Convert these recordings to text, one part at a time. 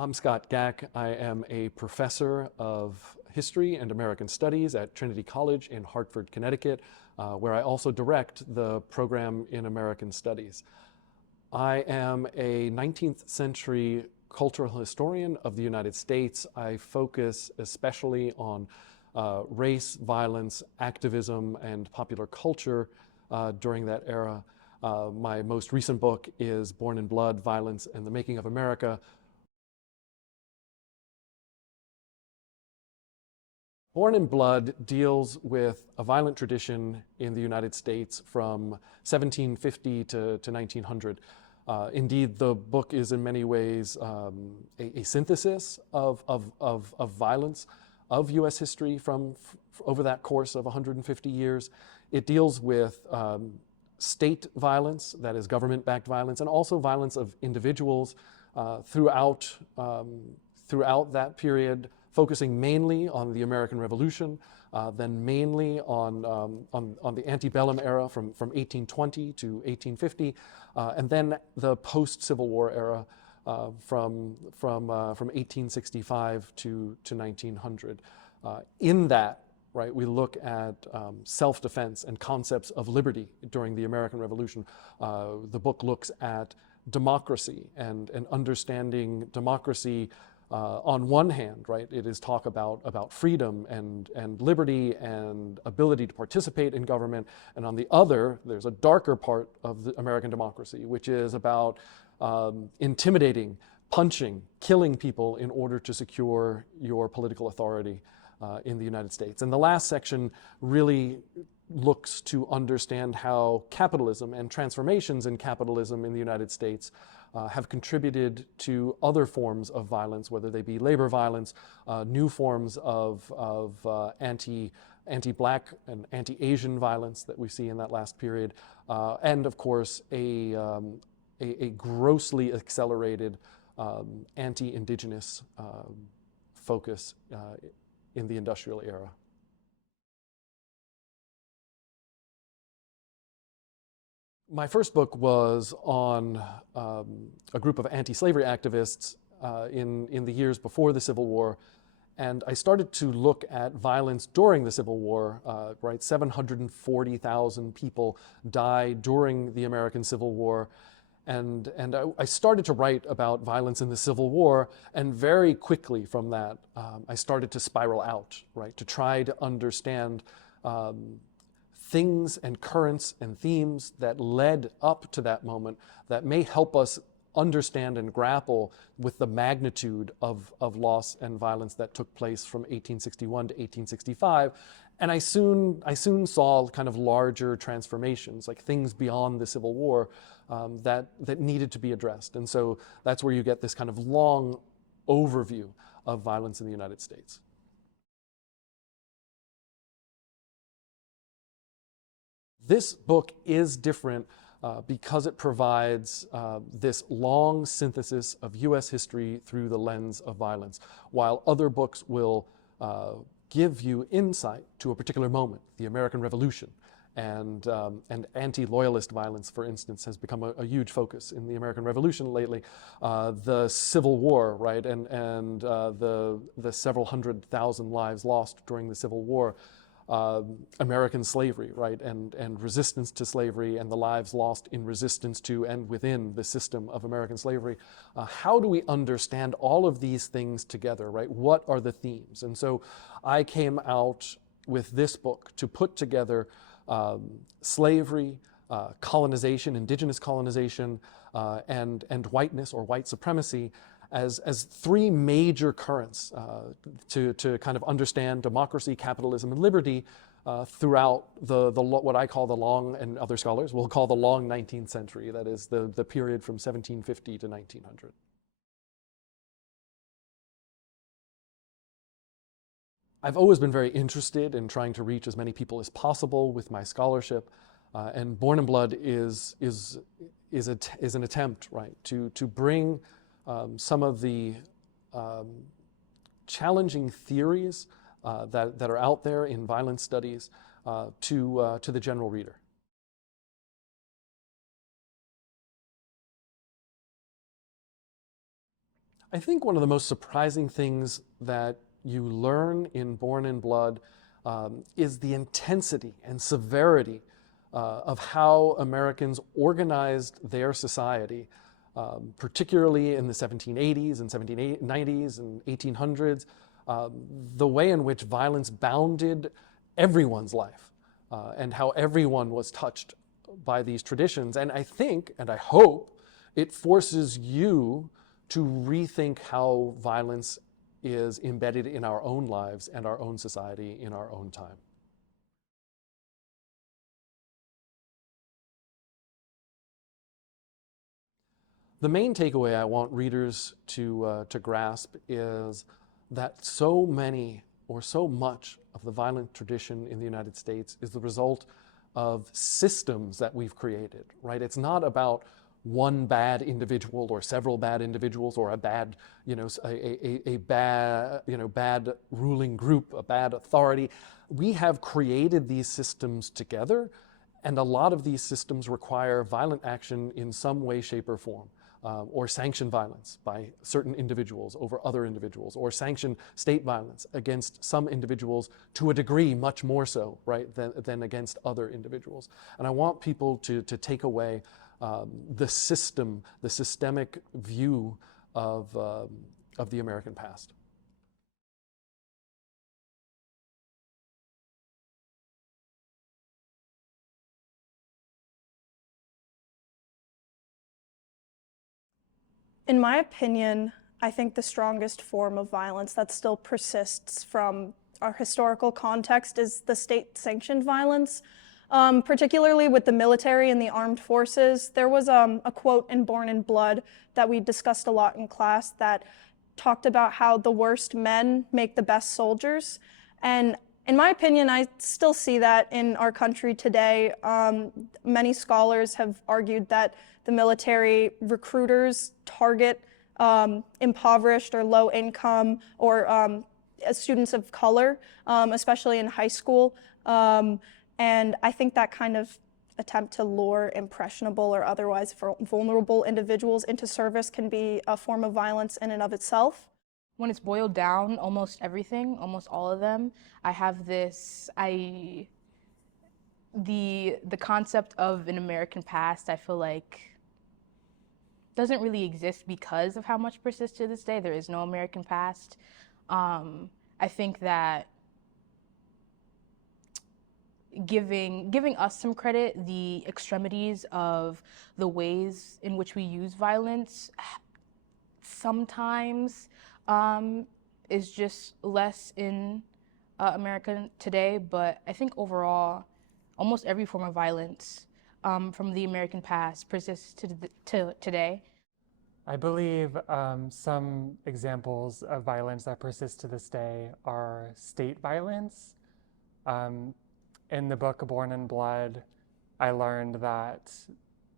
I'm Scott Gack. I am a professor of history and American studies at Trinity College in Hartford, Connecticut, where I also direct the program in American studies. I am a 19th century cultural historian of the United States. I focus especially on race, violence, activism, and popular culture during that era. My most recent book is Born in Blood, Violence and the Making of America. Born in Blood deals with a violent tradition in the United States from 1750 to 1900. Indeed, the book is in many ways a synthesis of violence of U.S. history from over that course of 150 years. It deals with state violence, that is government-backed violence, and also violence of individuals throughout that period, focusing mainly on the American Revolution, then mainly on the antebellum era from 1820 to 1850, and then the post-Civil War era from 1865 to 1900. In that, right, we look at self-defense and concepts of liberty during the American Revolution. The book looks at democracy and understanding democracy. On one hand, right, it is talk about freedom and liberty and ability to participate in government, and on the other, there's a darker part of the American democracy, which is about intimidating, punching, killing people in order to secure your political authority in the United States. And the last section really looks to understand how capitalism and transformations in capitalism in the United States have contributed to other forms of violence, whether they be labor violence, new forms of anti-Black and anti-Asian violence that we see in that last period, and of course a grossly accelerated anti-Indigenous focus in the industrial era. My first book was on a group of anti-slavery activists in the years before the Civil War, and I started to look at violence during the Civil War. Right, 740,000 people died during the American Civil War, and I started to write about violence in the Civil War, and very quickly from that, I started to spiral out, right, to try to understand things and currents and themes that led up to that moment that may help us understand and grapple with the magnitude of loss and violence that took place from 1861 to 1865. And I soon saw kind of larger transformations, like things beyond the Civil War that needed to be addressed. And so that's where you get this kind of long overview of violence in the United States. This book is different because it provides this long synthesis of U.S. history through the lens of violence, while other books will give you insight to a particular moment. The American Revolution and anti-loyalist violence, for instance, has become a huge focus in the American Revolution lately. The Civil War, right, and the several 100,000 lives lost during the Civil War. American slavery, right, and resistance to slavery and the lives lost in resistance to and within the system of American slavery. How do we understand all of these things together, right? What are the themes? And so I came out with this book to put together slavery, colonization, indigenous colonization, and whiteness or white supremacy as three major currents to kind of understand democracy, capitalism, and liberty throughout what I call the long, and other scholars will call the long 19th century. That is the period from 1750 to 1900. I've always been very interested in trying to reach as many people as possible with my scholarship, and Born in Blood is an attempt, right, to bring some of the challenging theories that are out there in violence studies to the general reader. I think one of the most surprising things that you learn in Born in Blood is the intensity and severity of how Americans organized their society, particularly in the 1780s and 1790s and 1800s, the way in which violence bounded everyone's life and how everyone was touched by these traditions. And I think, and I hope, it forces you to rethink how violence is embedded in our own lives and our own society in our own time. The main takeaway I want readers to grasp is that so many or so much of the violent tradition in the United States is the result of systems that we've created, right? It's not about one bad individual or several bad individuals or a bad, bad ruling group, a bad authority. We have created these systems together, and a lot of these systems require violent action in some way, shape, or form. Or sanction violence by certain individuals over other individuals, or sanction state violence against some individuals to a degree much more so, right, than against other individuals. And I want people to take away the systemic view of the American past. In my opinion, I think the strongest form of violence that still persists from our historical context is the state-sanctioned violence, particularly with the military and the armed forces. There was a quote in Born in Blood that we discussed a lot in class that talked about how the worst men make the best soldiers. And in my opinion, I still see that in our country today. Many scholars have argued that the military recruiters target impoverished or low income or students of color, especially in high school. And I think that kind of attempt to lure impressionable or otherwise vulnerable individuals into service can be a form of violence in and of itself. When it's boiled down, almost everything, almost all of them, I have the concept of an American past, I feel like doesn't really exist because of how much persists to this day. There is no American past. I think that giving us some credit, the extremities of the ways in which we use violence sometimes is just less in America today, but I think overall, almost every form of violence from the American past persists to today. I believe some examples of violence that persist to this day are state violence. In the book Born in Blood, I learned that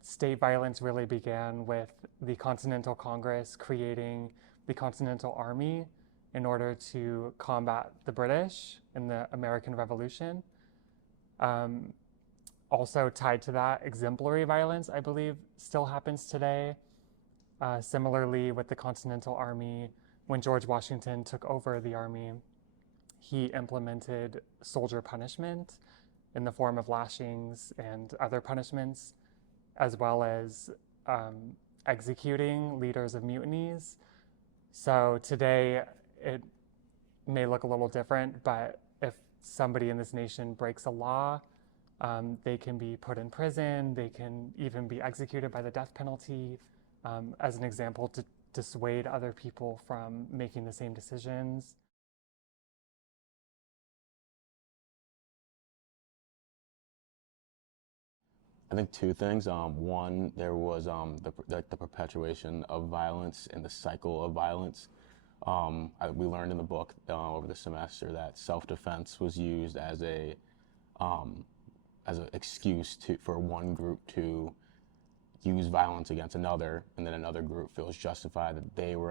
state violence really began with the Continental Congress creating the Continental Army in order to combat the British in the American Revolution. Also tied to that, exemplary violence, I believe, still happens today. Similarly, with the Continental Army, when George Washington took over the army, he implemented soldier punishment in the form of lashings and other punishments, as well as executing leaders of mutinies. So today, it may look a little different, but if somebody in this nation breaks a law, they can be put in prison, they can even be executed by the death penalty, as an example to dissuade other people from making the same decisions. I think two things. One, there was the perpetuation of violence and the cycle of violence. We learned in the book over the semester that self-defense was used as an excuse for one group to use violence against another, and then another group feels justified that they're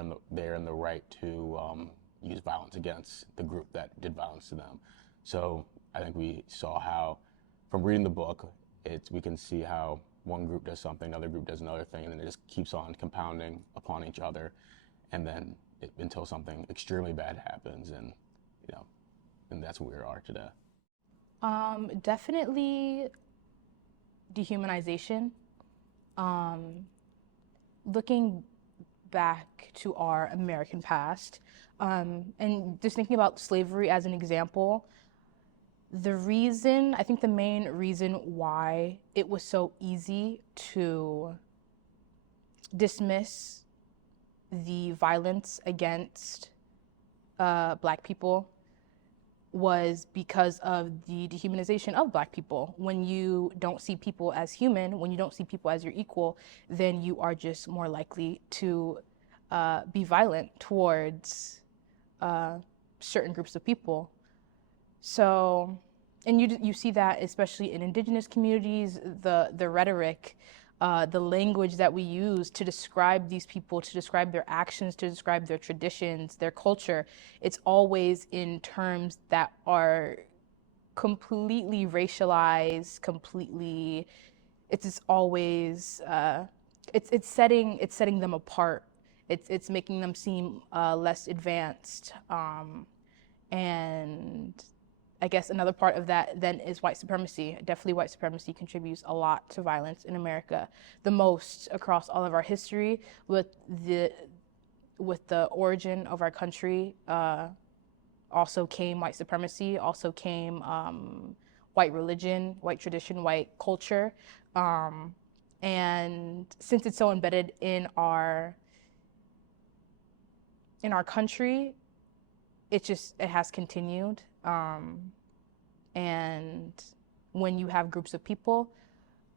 in the right to use violence against the group that did violence to them. So I think we saw how, from reading the book, we can see how one group does something, another group does another thing, and then it just keeps on compounding upon each other. and then until something extremely bad happens, and and that's where we are today. Definitely dehumanization. Looking back to our American past, and just thinking about slavery as an example, I think the main reason why it was so easy to dismiss the violence against Black people was because of the dehumanization of Black people. When you don't see people as human, when you don't see people as your equal, then you are just more likely to be violent towards certain groups of people. So, and you see that especially in indigenous communities, the rhetoric, the language that we use to describe these people, to describe their actions, to describe their traditions, their culture, it's always in terms that are completely racialized, it's always, it's setting them apart. It's making them seem less advanced. And I guess another part of that then is white supremacy. Definitely white supremacy contributes a lot to violence in America, the most across all of our history. With the origin of our country, also came white supremacy, also came white religion, white tradition, white culture. And since it's so embedded in our country, it has continued. And when you have groups of people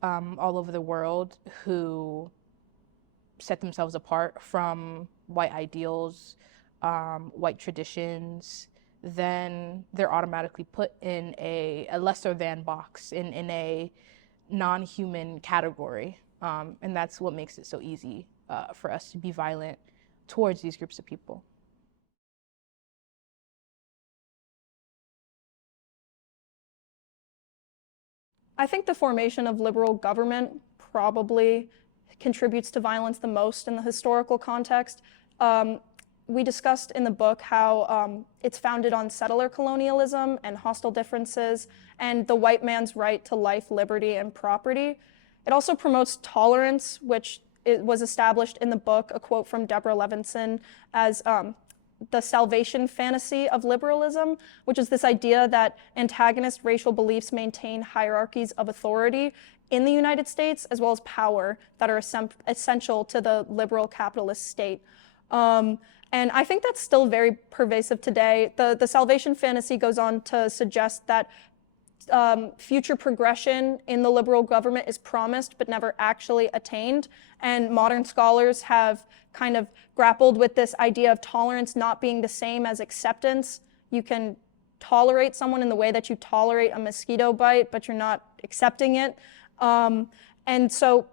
all over the world who set themselves apart from white ideals, white traditions, then they're automatically put in a lesser than box, in a non-human category. And that's what makes it so easy for us to be violent towards these groups of people. I think the formation of liberal government probably contributes to violence the most in the historical context. We discussed in the book how it's founded on settler colonialism and hostile differences and the white man's right to life, liberty, and property. It also promotes tolerance, which it was established in the book, a quote from Deborah Levinson, as the salvation fantasy of liberalism, which is this idea that antagonist racial beliefs maintain hierarchies of authority in the United States, as well as power, that are essential to the liberal capitalist state. And I think that's still very pervasive today. The salvation fantasy goes on to suggest that future progression in the liberal government is promised but never actually attained. And modern scholars have kind of grappled with this idea of tolerance not being the same as acceptance. You can tolerate someone in the way that you tolerate a mosquito bite, but you're not accepting it. And so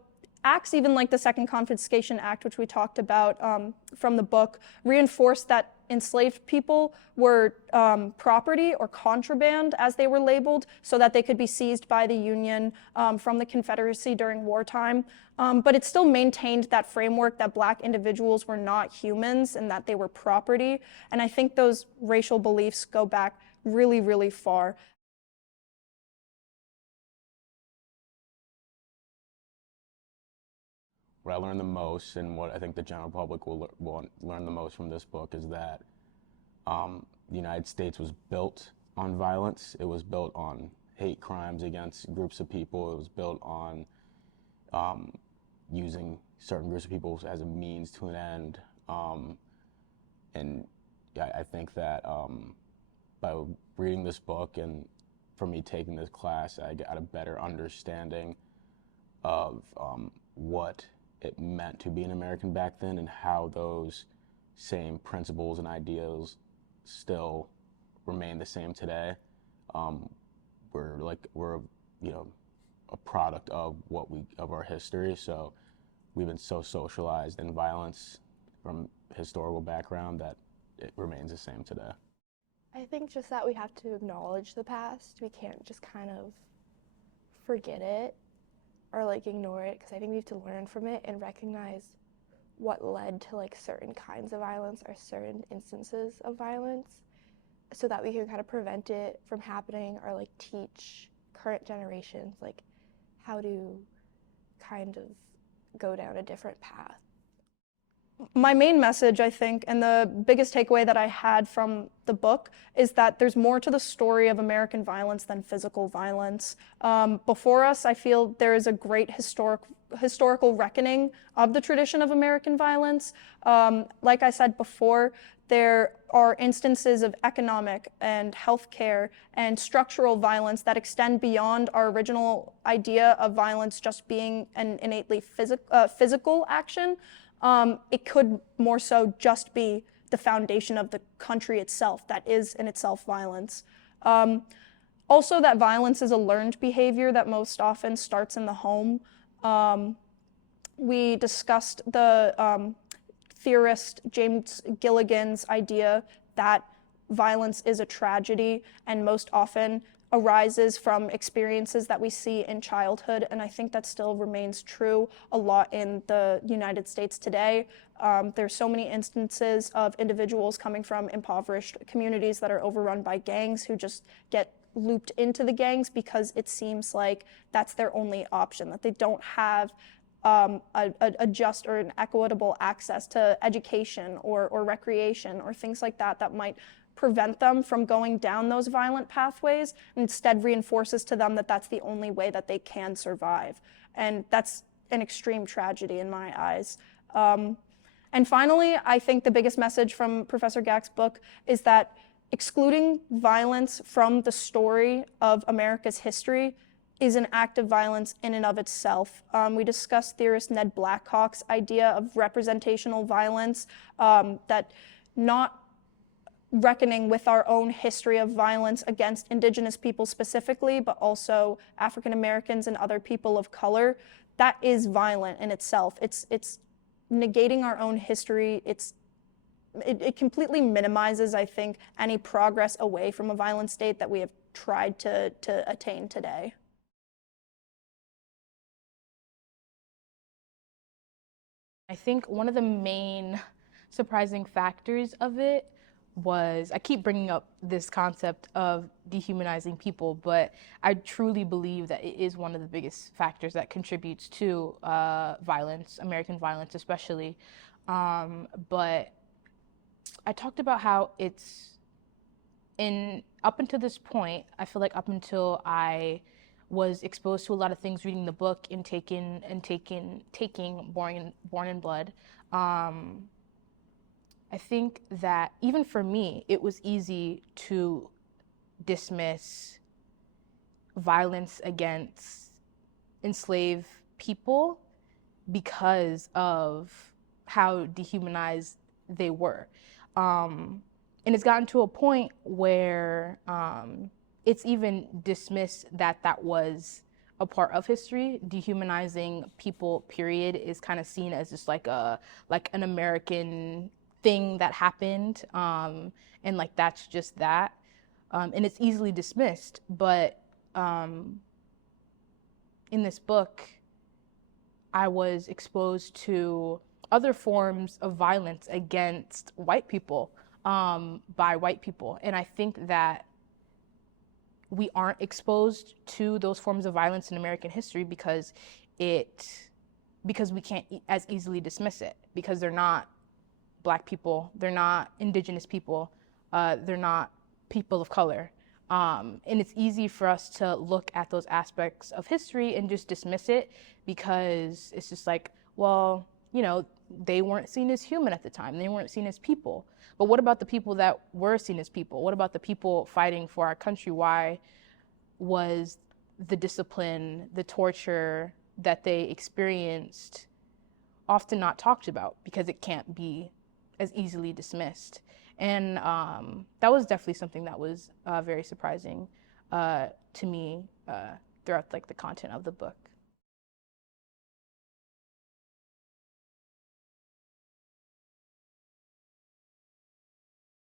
acts even like the Second Confiscation Act, which we talked about from the book, reinforced that enslaved people were property or contraband, as they were labeled, so that they could be seized by the Union from the Confederacy during wartime. But it still maintained that framework that Black individuals were not humans and that they were property. And I think those racial beliefs go back really, really far. What I learned the most, and what I think the general public will learn the most from this book, is that the United States was built on violence. It was built on hate crimes against groups of people. It was built on using certain groups of people as a means to an end. And I think that by reading this book and for me taking this class, I got a better understanding of what it meant to be an American back then, and how those same principles and ideals still remain the same today. We're a product of our history. So we've been so socialized in violence from historical background that it remains the same today. I think just that we have to acknowledge the past. We can't just kind of forget it or ignore it, because I think we have to learn from it and recognize what led to like certain kinds of violence or certain instances of violence, so that we can kind of prevent it from happening, or like teach current generations like how to kind of go down a different path. My main message, I think, and the biggest takeaway that I had from the book is that there's more to the story of American violence than physical violence. Before us, I feel there is a great historical reckoning of the tradition of American violence. Like I said before, there are instances of economic and healthcare and structural violence that extend beyond our original idea of violence just being an innately physical action. It could more so just be the foundation of the country itself that is in itself violence. Also, that violence is a learned behavior that most often starts in the home. We discussed the theorist James Gilligan's idea that violence is a tragedy and most often arises from experiences that we see in childhood, and I think that still remains true a lot in the United States today. There's so many instances of individuals coming from impoverished communities that are overrun by gangs who just get looped into the gangs because it seems like that's their only option, that they don't have a just or an equitable access to education or recreation or things like that that might prevent them from going down those violent pathways, and instead reinforces to them that that's the only way that they can survive. And that's an extreme tragedy in my eyes. And finally, I think the biggest message from Professor Gack's book is that excluding violence from the story of America's history is an act of violence in and of itself. We discussed theorist Ned Blackhawk's idea of representational violence, that not reckoning with our own history of violence against Indigenous people specifically, but also African Americans and other people of color, that is violent in itself. It's negating our own history. It completely minimizes, I think, any progress away from a violent state that we have tried to attain today. I think one of the main surprising factors of it was, I keep bringing up this concept of dehumanizing people, but I truly believe that it is one of the biggest factors that contributes to violence, American violence especially. But I talked about how it's up until this point, I feel like up until I was exposed to a lot of things reading the book and taking Born in Blood, I think that even for me, it was easy to dismiss violence against enslaved people because of how dehumanized they were. And it's gotten to a point where it's even dismissed that that was a part of history. Dehumanizing people, period, is kind of seen as just like an American thing that happened, and like that's just that, and it's easily dismissed. But in this book, I was exposed to other forms of violence against white people, by white people, and I think that we aren't exposed to those forms of violence in American history because we can't as easily dismiss it, because they're not Black people, they're not Indigenous people, they're not people of color. And it's easy for us to look at those aspects of history and just dismiss it because it's just like, well, they weren't seen as human at the time. They weren't seen as people. But what about the people that were seen as people? What about the people fighting for our country? Why was the discipline, the torture that they experienced often not talked about? Because it can't be as easily dismissed. And that was definitely something that was very surprising to me throughout the content of the book.